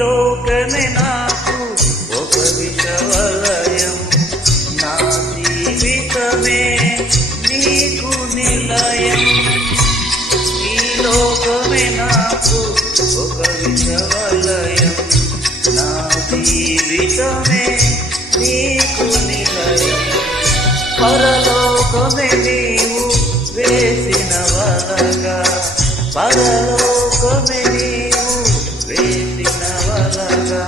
లోకమే నాకు ఒక విషవలయం, నా జీవితమే నీకు నిలయం. ఈ లోకమే నాకు ఒక విషవలయం, నా జీవితమే నీకు నిలయం. పరలోకమే నీవు వేసిన వలగా, పరలోకమే నీవు వేసిన వలగా,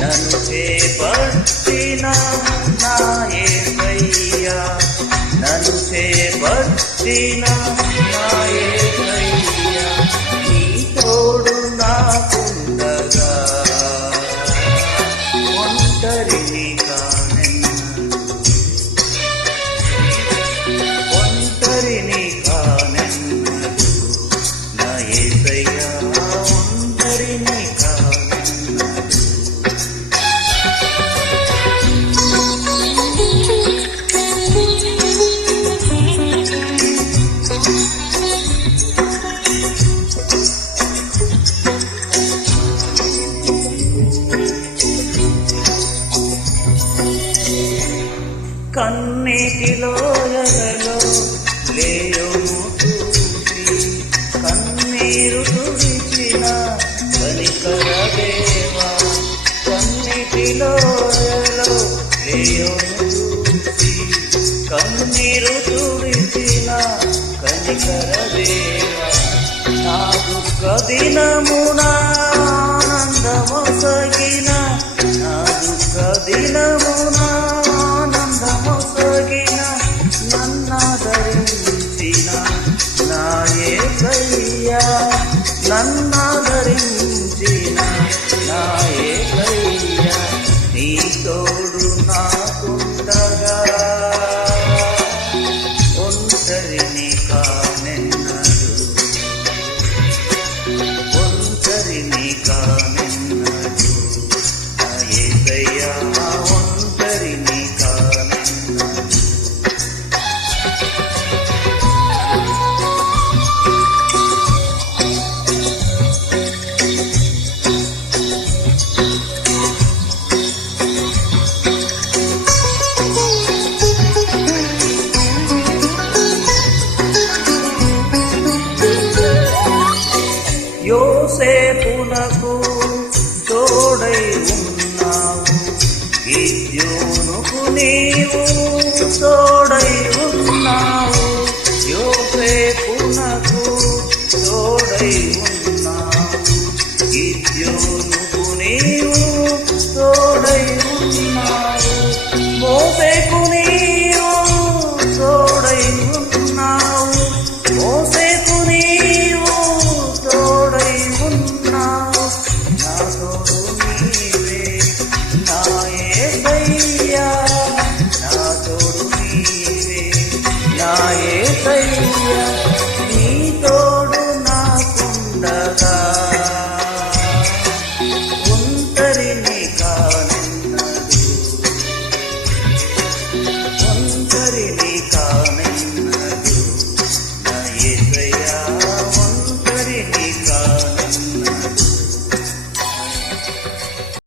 నన్ను చేపట్టిన నా యేసయ్యా, నన్ను చేపట్టిన నా యేసయ్యా, నీ తోడు నాకుండగా ఒంటరిని కానెన్నడు, ఒంటరిని కానెన్నడు నా యేసయ్యా, ఒంటరిని కానెన్నడు. కన్నీటిలో ఎదలో లేయోను చూసి కన్నీరు తుడిచిన కనికర దేవా, కన్నీటిలో ఎదలో లేయోను చూసి కన్నీరు తుడిచిన కనికర దేవా, నా దుఃఖ దినమున ఆనందమొసగిన, నా దుఃఖ దినమున నన్నాదరించిన నా యేసయ్యా, నన్నాదరించిన నా యేసయ్యా, నీ తోడు నాకుండగా ఒంటరిని కానెన్నడు, ఒంటరిని కానెన్నడు నా యేసయ్యా, ఒంటరిని కానెన్నడు. యోసేపునకు తోడై ఉన్నావు, గిద్యోనుకు నీవు తోడై ఉన్నావు, యోసేపునకు తోడై ఉన్నావు.